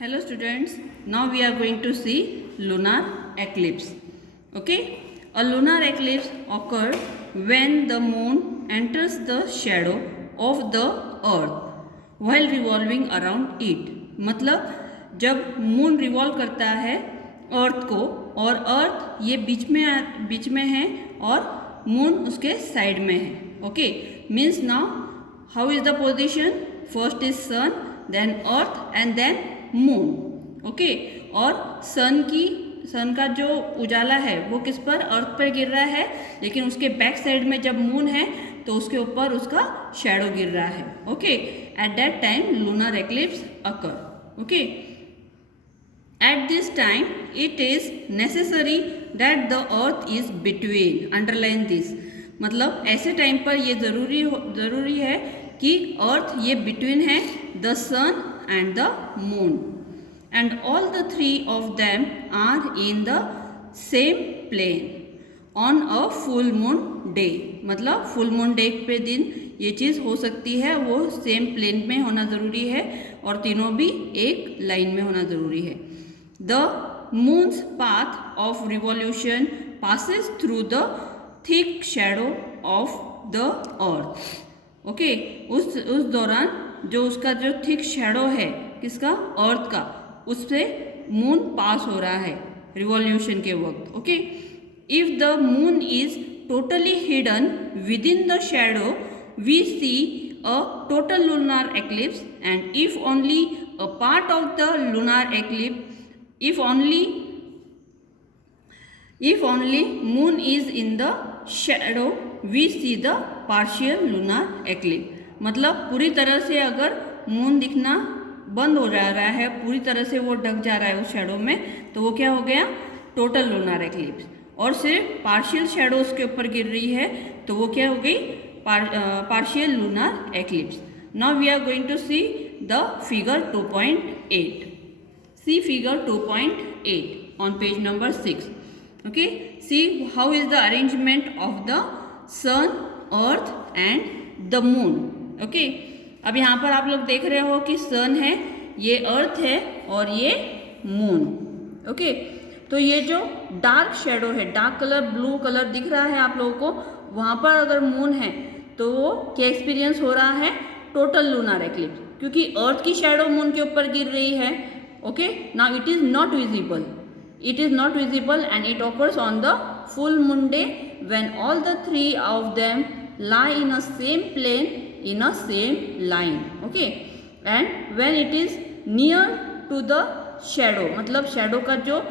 Hello students, now we are going to see lunar eclipse. Okay, a lunar eclipse occurs when the moon enters the shadow of the earth while revolving around it. मतलब जब moon revolve करता है अर्थ को और अर्थ ये बीच में है और मून उसके साइड में है. Okay, means now how is the position? First is sun, then earth and then moon. Okay, और सन का जो उजाला है वो किस पर? अर्थ पर गिर रहा है, लेकिन उसके बैक साइड में जब मून है तो उसके ऊपर उसका शैडो गिर रहा है. Okay, at that time lunar eclipse occur. Okay, at this time it is necessary that the earth is between. underline this. मतलब ऐसे टाइम पर ये ज़रूरी है कि अर्थ ये बिटवीन है the sun and the moon, and all the three of them are in the same plane on a full moon day. मतलब फुल मून डे पे दिन ये चीज़ हो सकती है, वो सेम प्लेन में होना ज़रूरी है और तीनों भी एक लाइन में होना ज़रूरी है. The moon's path of revolution passes through the thick shadow of the earth. Okay, उस दौरान जो उसका जो थिक शैडो है किसका? अर्थ का, उससे मून पास हो रहा है रिवॉल्यूशन के वक्त. Okay, if the moon is totally hidden with in the shadow we see a total lunar eclipse, and if only a part of the lunar eclipse, if only moon is in the shadow we see the partial lunar eclipse. मतलब पूरी तरह से अगर moon दिखना बंद हो जा रहा है, पूरी तरह से वो ढक जा रहा है उस शैडो में, तो वो क्या हो गया? Total lunar eclipse. और सिर्फ पार्शियल शैडो उसके ऊपर गिर रही है तो वो क्या हो गई? Partial lunar eclipse. Now we are going to see the figure 2.8. See figure 2.8 on page number 6. Okay, see how is the arrangement of the sun, earth and the moon. Okay, अब यहाँ पर आप लोग देख रहे हो कि सन है, ये अर्थ है और ये मून. ओके, तो ये जो डार्क शेडो है, डार्क कलर ब्लू कलर दिख रहा है आप लोगों को, वहाँ पर अगर मून है तो वो क्या एक्सपीरियंस हो रहा है? टोटल लूनार एक्लिप्स, क्योंकि अर्थ की शेडो मून के ऊपर गिर रही है. Okay, now it is not visible. It is not visible and it occurs on the full moon day when all the three of them lie in a same plane in a same line. Okay, and when it is near to the shadow, मतलब shadow का जो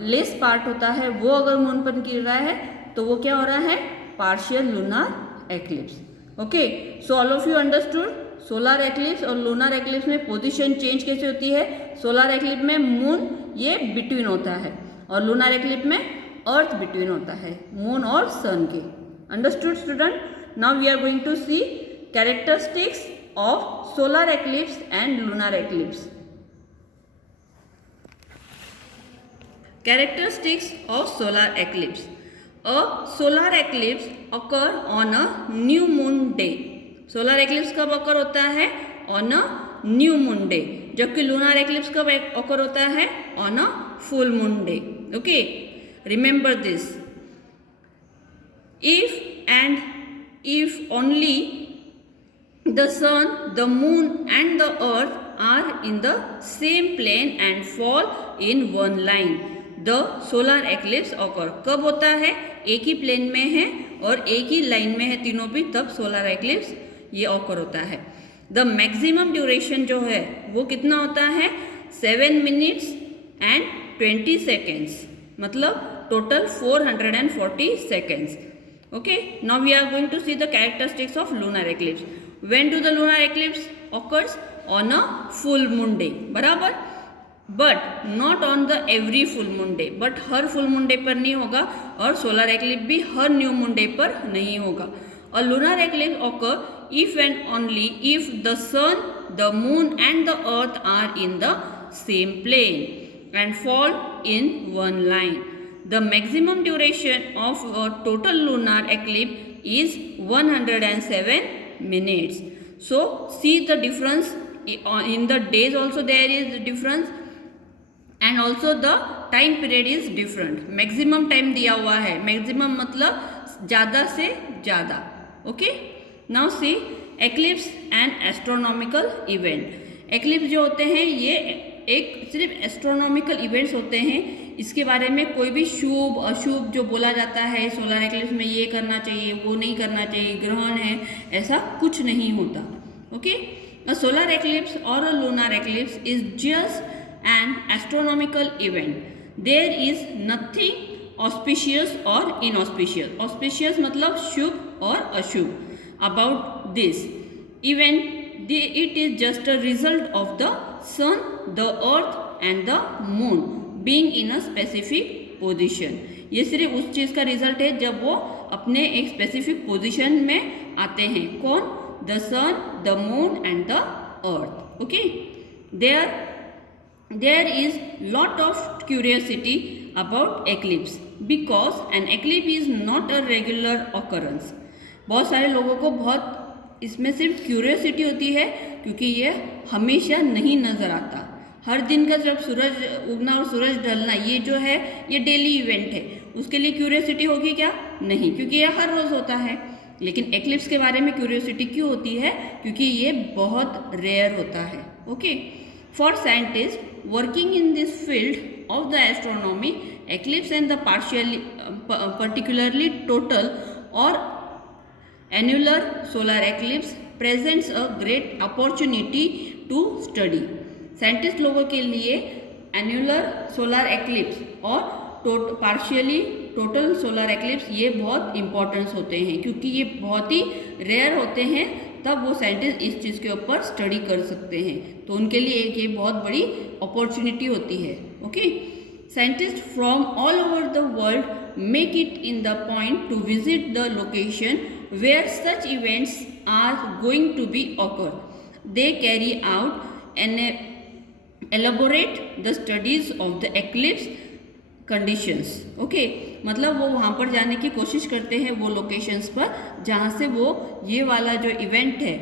less part होता है वो अगर moon पर गिर रहा है तो वो क्या हो रहा है? Partial lunar eclipse. Okay, so all of you understood. Solar eclipse और लूनर एक्लिप्स में पोजीशन चेंज कैसे होती है? सोलर एक्लिप्स में मून ये बिटवीन होता है और लूनर एक्लिप्स में अर्थ बिटवीन होता है मून और सन के. Understood student? Now we are going to see characteristics of solar eclipse and lunar eclipse. Characteristics of solar eclipse. A solar eclipse occur on a new moon day. Solar eclipse कब occur होता है? On a new moon day. जबकि lunar eclipse कब occur होता है? On a full moon day. Okay, remember this. If only the sun, the moon and the earth are in the same plane and fall in one line, the solar eclipse occur. कब होता है? एक ही plane में है और एक ही line में है तीनों भी, तब सोलर एक्लिप्स ये ऑकर होता है. द मैक्सिमम ड्यूरेशन जो है वो कितना होता है? 7 मिनट्स एंड 20 सेकेंड्स, मतलब total 440 seconds. Okay, now we are going to see the characteristics of lunar eclipse. When do the lunar eclipse occurs? On a full moon day. बराबर, but not on the every full moon day. But हर full moon day पर नहीं होगा और solar eclipse भी हर new moon day पर नहीं होगा. A lunar eclipse occur if and only if the sun, the moon and the earth are in the same plane and fall in one line. The maximum duration of a total lunar eclipse is 107 minutes. So see the difference in the days also there is difference, and also the time period is different. Maximum time दिया हुआ है, maximum मतलब ज़्यादा से ज़्यादा. Okay, now see eclipse and astronomical event. eclipse जो होते हैं ये एक सिर्फ एस्ट्रोनॉमिकल इवेंट्स होते हैं. इसके बारे में कोई भी शुभ अशुभ जो बोला जाता है, सोलर एक्लिप्स में ये करना चाहिए, वो नहीं करना चाहिए, ग्रहण है, ऐसा कुछ नहीं होता. ओके, अ सोलर एक्लिप्स और a lunar eclipse is just an astronomical event. There is nothing auspicious और इनऑस्पिशियस. ऑस्पिशियस मतलब शुभ और अशुभ. About this event, it is just a result of the sun, the earth and the moon being in a specific position. ये सिर्फ उस चीज़ का result है जब वो अपने एक स्पेसिफिक पोजीशन में आते हैं. कौन? The sun, the moon and the earth. Okay, there is lot of curiosity about eclipse because an eclipse is not a regular occurrence. बहुत सारे लोगों को बहुत इसमें सिर्फ क्यूरियोसिटी होती है क्योंकि ये हमेशा नहीं नज़र आता. हर दिन का जब सूरज उगना और सूरज ढलना ये जो है ये डेली इवेंट है. उसके लिए क्यूरियोसिटी होगी क्या? नहीं, क्योंकि ये हर रोज़ होता है. लेकिन एक्लिप्स के बारे में क्यूरियोसिटी क्यों होती है? क्योंकि ये बहुत रेयर होता है. Okay, for scientist working in this field of the astronomy, eclipse and the particularly total or annular solar eclipse presents a great opportunity to study. Scientist लोगों के लिए एन्यूलर सोलर एक्लिप्स और पार्शियली टोटल सोलर एक्लिप्स ये बहुत importance होते हैं क्योंकि ये बहुत ही रेयर होते हैं. तब वो साइंटिस्ट इस चीज़ के ऊपर स्टडी कर सकते हैं. तो उनके लिए एक ये बहुत बड़ी अपॉर्चुनिटी होती है. Okay, scientist from all over the world make it in the point two visit the location where such events are going to be occur. They carry out and elaborate the studies of the eclipse conditions. Okay, मतलब वो वहाँ पर जाने की कोशिश करते हैं वो लोकेशंस पर जहाँ से वो ये वाला जो इवेंट है,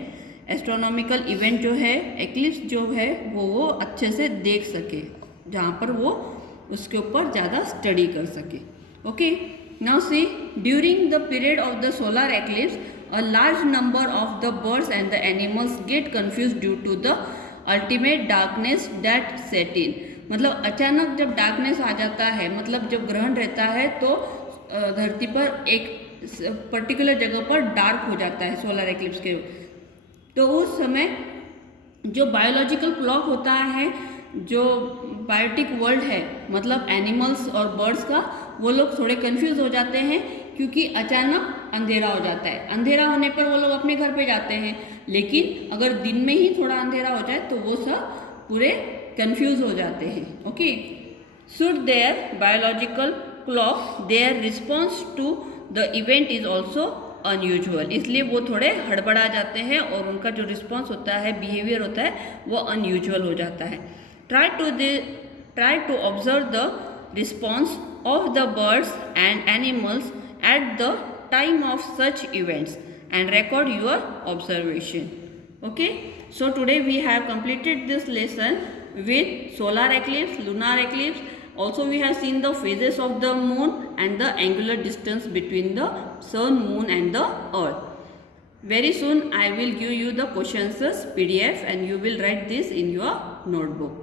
एस्ट्रोनॉमिकल इवेंट जो है, एक्लिप्स जो है वो अच्छे से देख सके, जहाँ पर वो उसके ऊपर ज़्यादा स्टडी कर सके. Okay, now see, during the period of the solar eclipse, a large number of the birds and the animals get confused due to the ultimate darkness that set in. मतलब अचानक जब डार्कनेस आ जाता है, मतलब जब ग्रहण रहता है तो धरती पर एक पर्टिकुलर जगह पर डार्क हो जाता है सोलर एक्लिप्स के. तो उस समय जो बायोलॉजिकल क्लॉक होता है, जो बायोटिक वर्ल्ड है, मतलब एनिमल्स और बर्ड्स का, वो लोग थोड़े कंफ्यूज हो जाते हैं क्योंकि अचानक अंधेरा हो जाता है. अंधेरा होने पर वो लोग अपने घर पे जाते हैं, लेकिन अगर दिन में ही थोड़ा अंधेरा हो जाए तो वो सब पूरे कंफ्यूज हो जाते हैं. Okay, should there biological clock their response to the event is also unusual. इसलिए वो थोड़े हड़बड़ा जाते हैं और उनका जो रिस्पॉन्स होता है, बिहेवियर होता है, वो अनयूजुअल हो जाता है. Try to observe the response of the birds and animals at the time of such events and record your observation. Okay, so today we have completed this lesson with solar eclipse, lunar eclipse. Also we have seen the phases of the moon and the angular distance between the sun, moon and the earth. Very soon I will give you the question answers PDF and you will write this in your notebook.